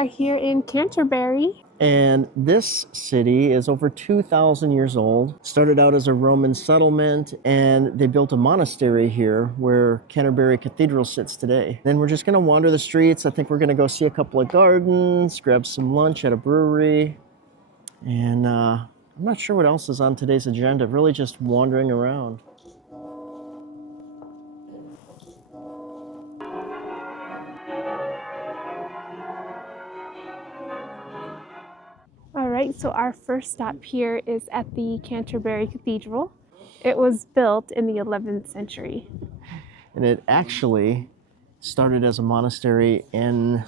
are here in Canterbury. And this city is over 2,000 years old. Started out as a Roman settlement, and they built a monastery here where Canterbury Cathedral sits today. Then we're just gonna wander the streets. I think we're gonna go see a couple of gardens, grab some lunch at a brewery, and I'm not sure what else is on today's agenda, really just wandering around. All right, so our first stop here is at the Canterbury Cathedral. It was built in the 11th century. And it actually started as a monastery in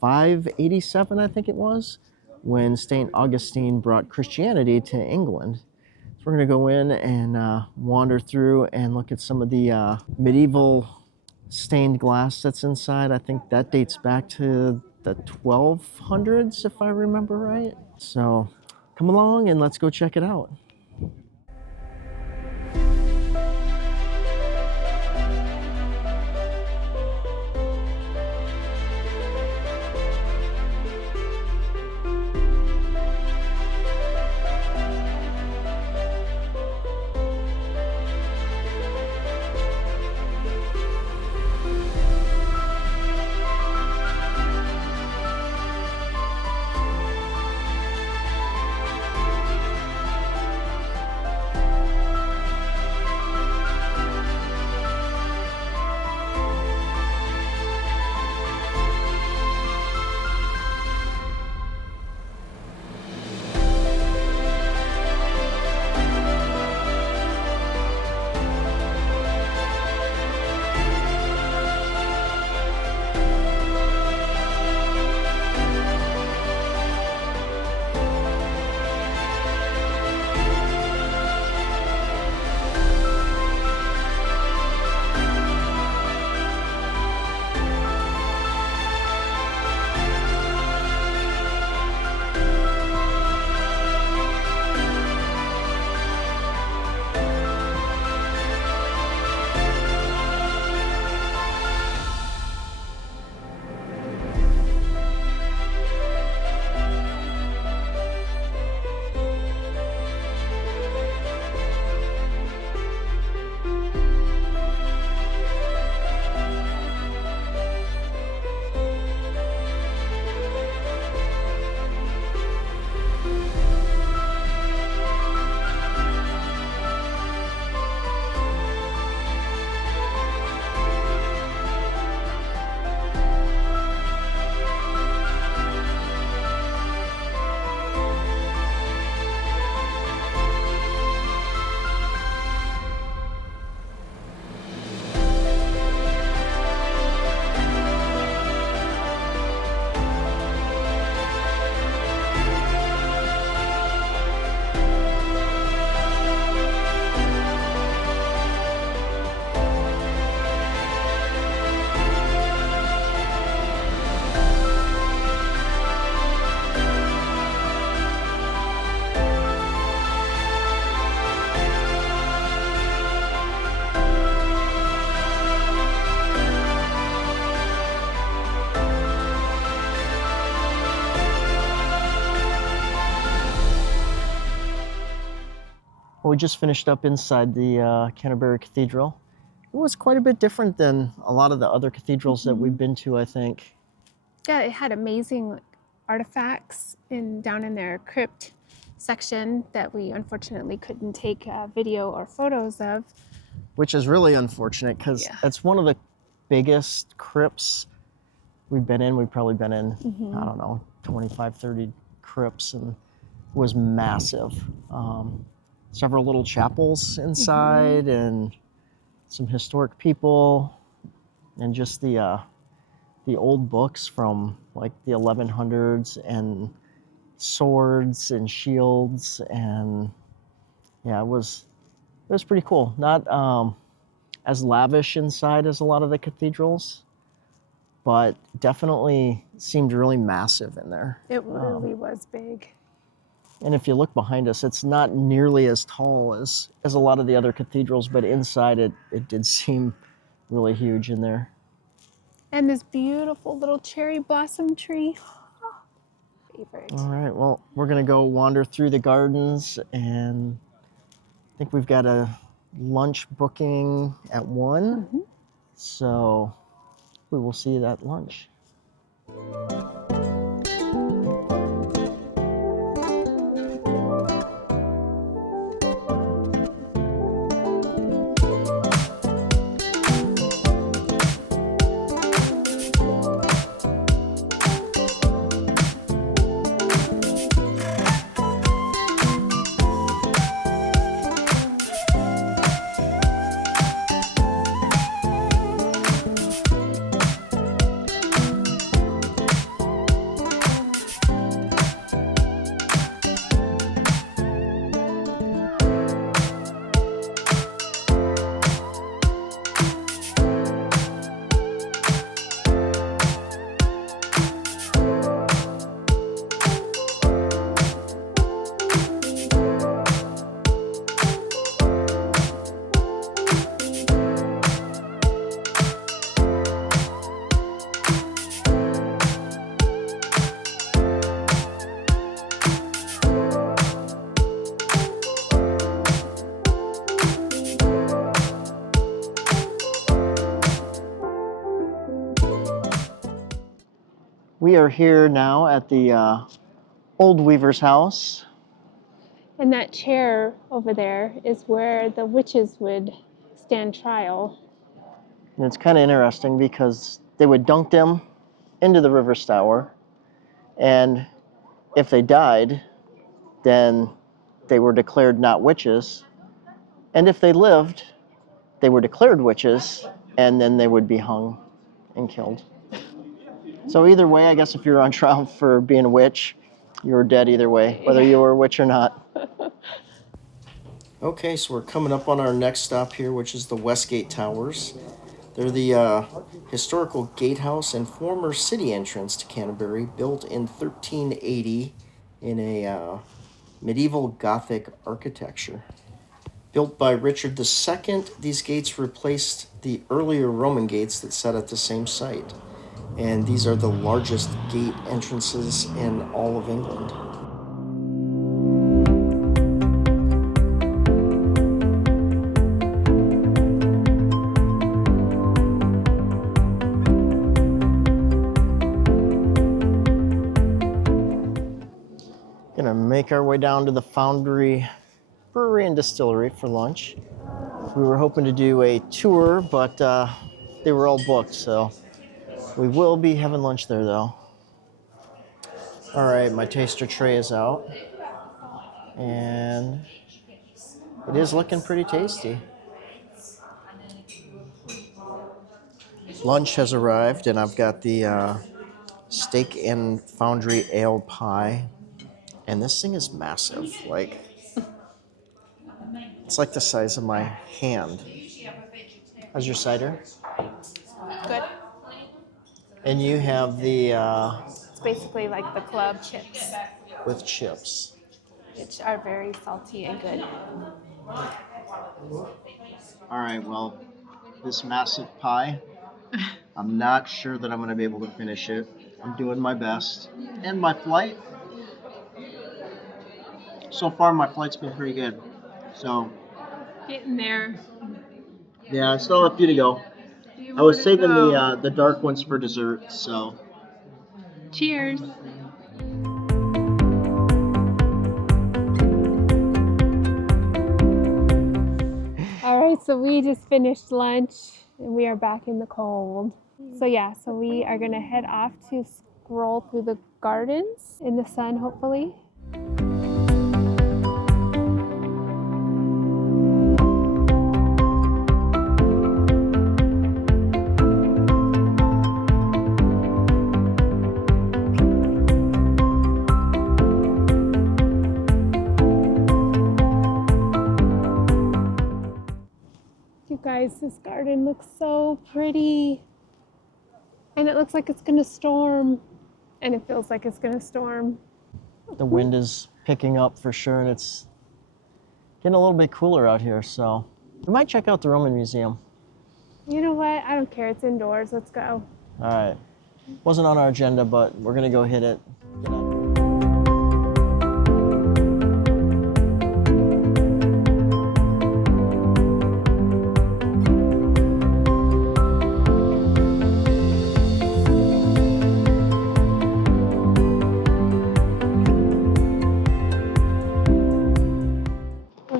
587, I think it was, when St. Augustine brought Christianity to England. So we're going to go in and wander through and look at some of the medieval stained glass that's inside. I think that dates back to the 1200s, if I remember right. So come along and let's go check it out. We just finished up inside the Canterbury Cathedral. It was quite a bit different than a lot of the other cathedrals that we've been to, I think. Yeah, it had amazing artifacts down in their crypt section that we unfortunately couldn't take video or photos of. Which is really unfortunate because it's one of the biggest crypts we've been in. We've probably been in, I don't know, 25, 30 crypts, and it was massive. Several little chapels inside and some historic people, and just the old books from like the 1100s and swords and shields, and yeah, it was pretty cool. Not as lavish inside as a lot of the cathedrals, but definitely seemed really massive in there. It really was big. And if you look behind us, it's not nearly as tall as a lot of the other cathedrals, but inside it did seem really huge in there. And this beautiful little cherry blossom tree. favorite. All right, well, we're gonna go wander through the gardens, and I think we've got a lunch booking at 1. Mm-hmm. So we will see you at lunch. We are here now at the old weaver's house. And that chair over there is where the witches would stand trial. And it's kind of interesting because they would dunk them into the river Stour, and if they died, then they were declared not witches. And if they lived, they were declared witches, and then they would be hung and killed. So either way, I guess if you're on trial for being a witch, you were dead either way, whether you were a witch or not. Okay, so we're coming up on our next stop here, which is the Westgate Towers. They're the historical gatehouse and former city entrance to Canterbury, built in 1380 in a medieval Gothic architecture. Built by Richard II, these gates replaced the earlier Roman gates that sat at the same site. And these are the largest gate entrances in all of England. Gonna make our way down to the Foundry Brewery and Distillery for lunch. We were hoping to do a tour, but they were all booked, so we will be having lunch there though. All right, my taster tray is out, and it is looking pretty tasty. Lunch has arrived, and I've got the steak and Foundry ale pie, and this thing is massive. Like, it's like the size of my hand. How's your cider? Good. And you have the It's basically like the club chips, with chips. which are very salty and good. All right, well, this massive pie, I'm not sure that I'm going to be able to finish it. I'm doing my best. And my flight, so far my flight's been pretty good. So, Getting there. yeah, I still have a few to go. I was saving the dark ones for dessert, so. Cheers. All right, so we just finished lunch and we are back in the cold. So yeah, so we are gonna head off to stroll through the gardens in the sun, hopefully. You guys, this garden looks so pretty. And it looks like it's gonna storm. And it feels like it's gonna storm. The wind is picking up for sure, and it's getting a little bit cooler out here, so we might check out the Roman Museum. You know what? I don't care. It's indoors. Let's go. All right. Wasn't on our agenda, but we're going to go hit it. Get on.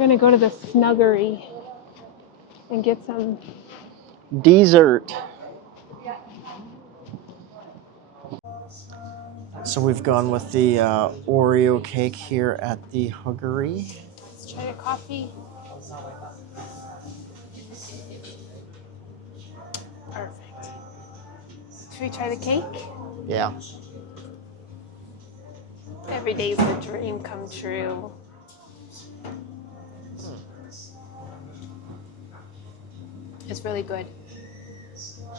gonna go to the Snuggery and get some dessert. So we've gone with the Oreo cake here at the Huggery. Let's try the coffee. Perfect. Should we try the cake? Yeah. Every day's a dream come true. It's really good.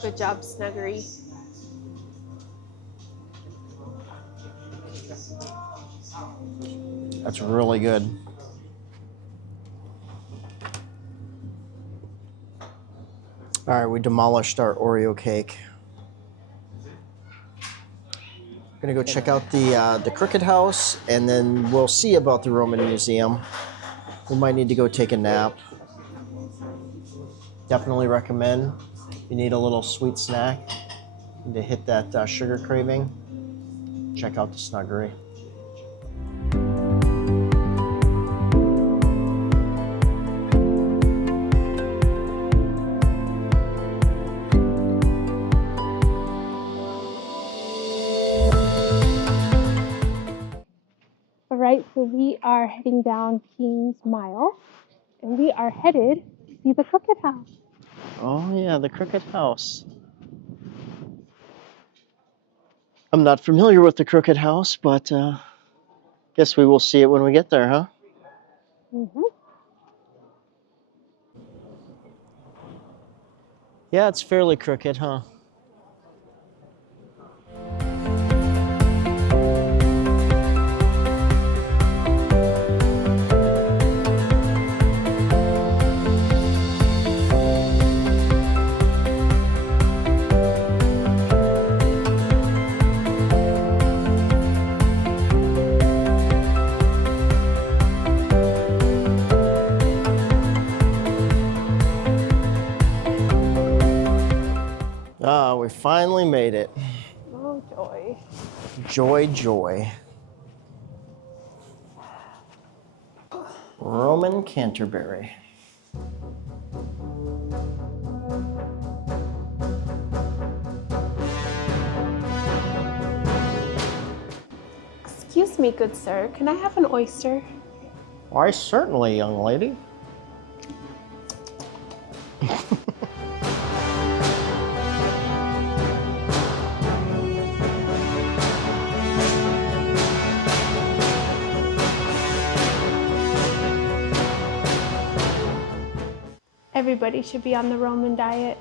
Good job, Snuggery. That's really good. All right, we demolished our Oreo cake. We're gonna go check out the Crooked House, and then we'll see about the Roman Museum. We might need to go take a nap. Definitely recommend. If you need a little sweet snack and to hit that sugar craving, check out the Snuggery. All right, so we are heading down King's Mile, and we are headed to see the Crooked House. Oh yeah, the Crooked House. I'm not familiar with the Crooked House, but guess we will see it when we get there, huh? Mm-hmm. Yeah, it's fairly crooked, huh? Ah, we finally made it. Oh, joy. Joy, joy. Roman Canterbury. Excuse me, good sir. Can I have an oyster? Why, certainly, young lady. Everybody should be on the Roman diet.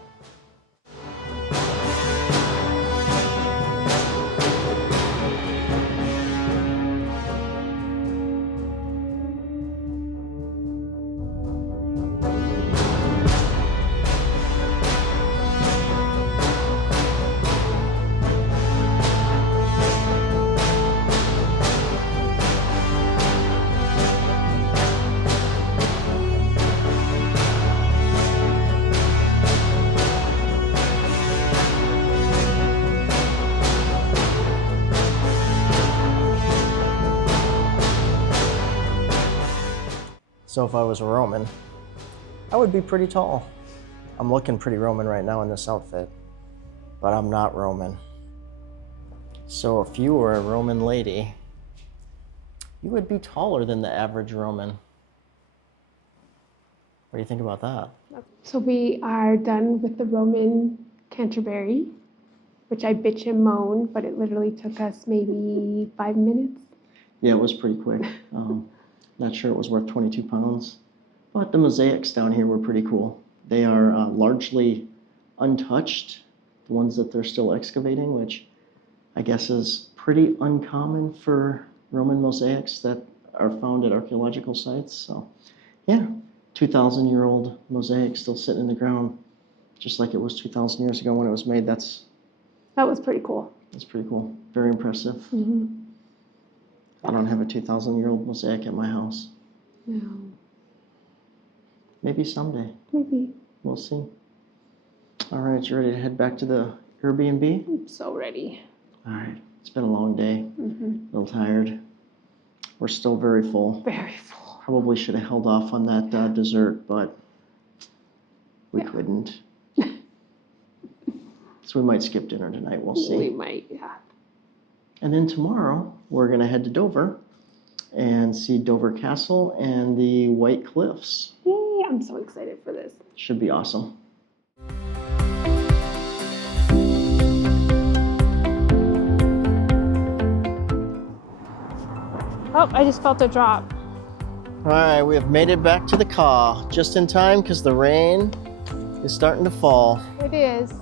So if I was a Roman, I would be pretty tall. I'm looking pretty Roman right now in this outfit, but I'm not Roman. So if you were a Roman lady, you would be taller than the average Roman. What do you think about that? So we are done with the Roman Canterbury, which I bitch and moan, but it literally took us maybe 5 minutes. Yeah, it was pretty quick. Not sure it was worth 22 pounds, but the mosaics down here were pretty cool. They are largely untouched, the ones that they're still excavating, which I guess is pretty uncommon for Roman mosaics that are found at archaeological sites. So yeah, 2,000-year-old mosaic still sitting in the ground, just like it was 2,000 years ago when it was made. That was pretty cool. That's pretty cool. Very impressive. Mm-hmm. I don't have a 2,000-year-old mosaic at my house. No. Maybe someday. Maybe. We'll see. All right, you ready to head back to the Airbnb? I'm so ready. All right. It's been a long day. Mm-hmm. A little tired. We're still very full. Very full. Probably should have held off on that dessert, but we couldn't. So we might skip dinner tonight, we'll see. We might, yeah. And then tomorrow, we're gonna head to Dover and see Dover Castle and the White Cliffs. Yay, I'm so excited for this. Should be awesome. Oh, I just felt a drop. All right, we have made it back to the car just in time because the rain is starting to fall. It is.